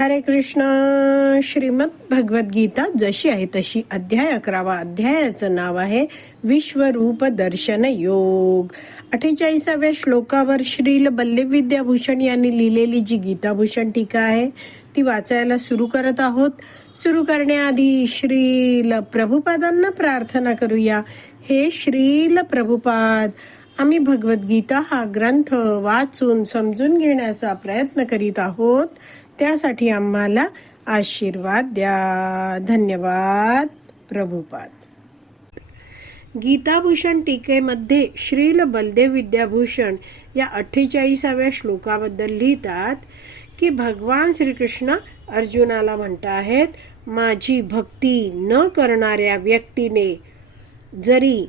हरे कृष्ण. श्रीमद भगवद्गीता जशी आहे तशी अध्याय अकरावा अध्यायाचं नाव आहे विश्वरूप दर्शन योग. अठ्ठेचाळीसाव्या श्लोकावर श्रील बल्लेविद्याभूषण यांनी लिहिलेली जी गीताभूषण टीका आहे ती वाचायला सुरू करत आहोत. सुरू करण्याआधी श्रील प्रभुपादांना प्रार्थना करूया. हे श्रील प्रभुपाद आम्ही भगवद्गीता हा ग्रंथ वाचून समजून घेण्याचा प्रयत्न करीत आहोत. त्यासाठी आम्हाला आशीर्वाद द्या. धन्यवाद प्रभुपाद. गीताभूषण टीकेमध्ये श्रील बलदेव विद्याभूषण या अठ्ठेचाळीसाव्या श्लोकाबद्दल लिहितात की भगवान श्रीकृष्ण अर्जुनाला म्हणत आहेत माझी भक्ती न करणाऱ्या व्यक्तीने जरी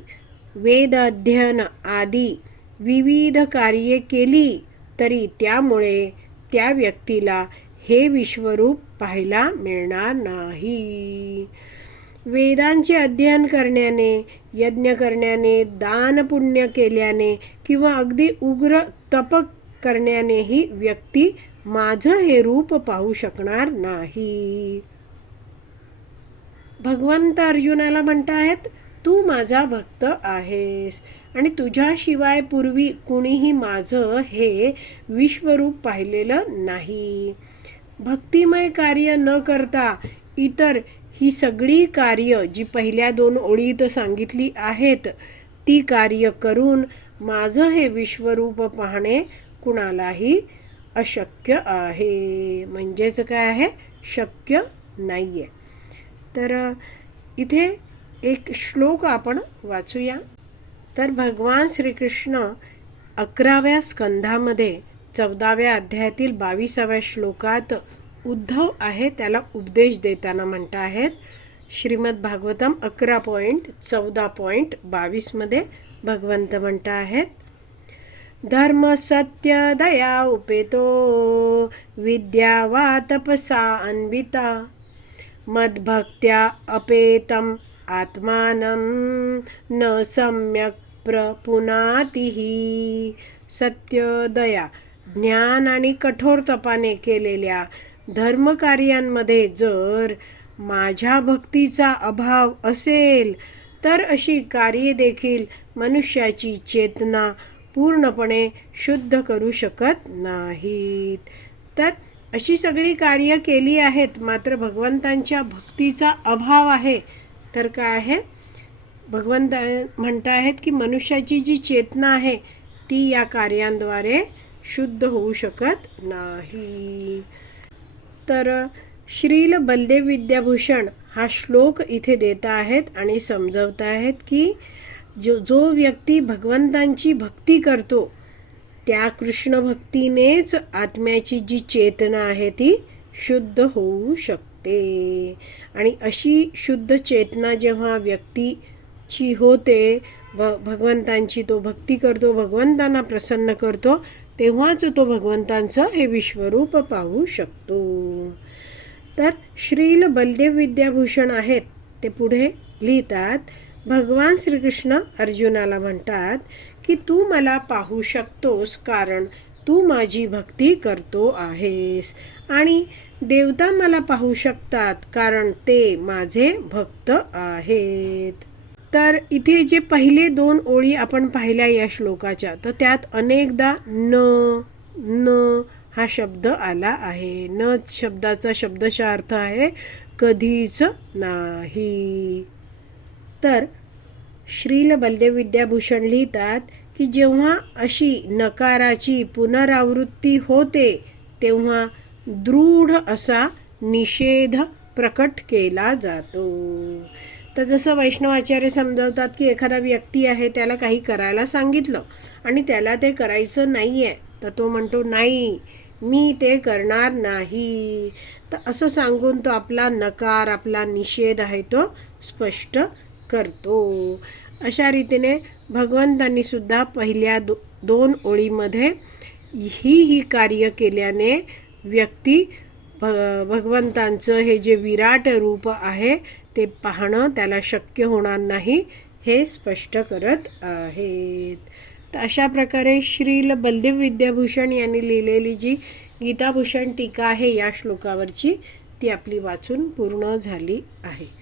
वेद अध्ययन आदी विविध कार्ये केली तरी त्यामुळे त्या व्यक्तीला हे विश्वरूप पाहायला मिळणार नाही. वेदांचे अध्ययन करण्याने यज्ञ करण्याने दान पुण्य केल्याने किंवा अगदी उग्र तप करण्यानेही व्यक्ती माझं हे रूप पाहू शकणार नाही. भगवंत अर्जुनाला म्हणतायत तू माझा भक्त आहेस आणि तुझ्याशिवाय पूर्वी कुणीही माझं हे विश्वरूप पाहिलेलं नाही. भक्तिमय कार्य न करता इतर ही सगळी कार्य जी पहिल्या दोन ओळीत सांगितली आहेत ती कार्य करून माझं हे विश्वरूप पाहणे कुणालाही अशक्य आहे. म्हणजेच काय आहे? शक्य नाही आहे तर इथे एक श्लोक आपण वाचूया. तर भगवान श्रीकृष्ण अकराव्या स्कंधामध्ये चौदाव्या अध्यायातील बावीसाव्या श्लोकात उद्धव आहे त्याला उपदेश देताना म्हणत आहेत. श्रीमद भागवतम अकरा पॉईंट चौदा पॉईंट बावीसमध्ये भगवंत म्हणत आहेत. धर्म सत्य दया उपेतो विद्या वा तपसा अन्विता. मद्भक्त्या अपेतम आत्मानं न सम्यक् प्रपुनातिः. सत्य दया ज्ञान आणि कठोर तपाने केलेल्या धर्मकार्यांमध्ये जर माझ्या भक्तीचा अभाव असेल तर अशी कार्ये देखील मनुष्याची चेतना पूर्णपणे शुद्ध करू शकत नाहीत. तर अशी सगळी कार्य केली आहेत मात्र भगवंतांच्या भक्तीचा अभाव आहे. तर काय आहे. भगवंत म्हणत आहेत की मनुष्याची जी चेतना आहे ती या कार्यांद्वारे शुद्ध होऊ शकत नाही. तर श्रील बलदेव विद्याभूषण हा श्लोक इथे देत आहेत आणि समजवत आहेत की जो जो व्यक्ती भगवंतांची भक्ती करतो त्या कृष्ण भक्तीनेच आत्म्याची जी चेतना आहे ती शुद्ध होऊ शकते. आणि अशी शुद्ध चेतना जेव्हा व्यक्तीची होते भ भगवंतांची तो भक्ती करतो भगवंतांना प्रसन्न करतो तेव्हाच तो भगवंतांचं हे विश्वरूप पाहू शकतो. तर श्रील बलदेव विद्याभूषण आहेत ते पुढे लिहितात. भगवान श्रीकृष्ण अर्जुनाला म्हणतात की तू मला पाहू शकतोस कारण तू माझी भक्ती करतो आहेस. आणि देवता मला पाहू शकतात कारण ते माझे भक्त आहेत. तर इथे जे पहिले दोन ओळी आपण पाहिल्या या श्लोकाच्या तर त्यात अनेकदा न न हा शब्द आला आहे. न शब्दाचा शब्दशः अर्थ आहे कधीच नाही. तर श्रील बलदेव विद्याभूषण लिहितात की जेव्हा अशी नकाराची पुनरावृत्ती होते तेव्हा दृढ असा निषेध प्रकट केला जातो. तर जसं वैष्णवाचार्य समजवतात की एखादा व्यक्ती आहे त्याला काही करायला सांगितलं आणि त्याला ते करायचं नाही आहे तर तो म्हणतो नाही मी ते करणार नाही. तर असं सांगून तो आपला नकार आपला निषेध आहे तो स्पष्ट करतो. अशा रीतीने भगवंतांनी सुद्धा पहिल्या दो दोन ओळीमध्ये ही ही कार्य केल्याने व्यक्ती भ भगवंतांचं हे जे विराट रूप आहे ते पाहणं त्याला शक्य होणार नाही हे स्पष्ट करत आहेत. तर अशा प्रकारे श्रील बलदेव विद्याभूषण यांनी लिहिलेली जी गीताभूषण टीका आहे या श्लोकावरची ती आपली वाचून पूर्ण झाली आहे.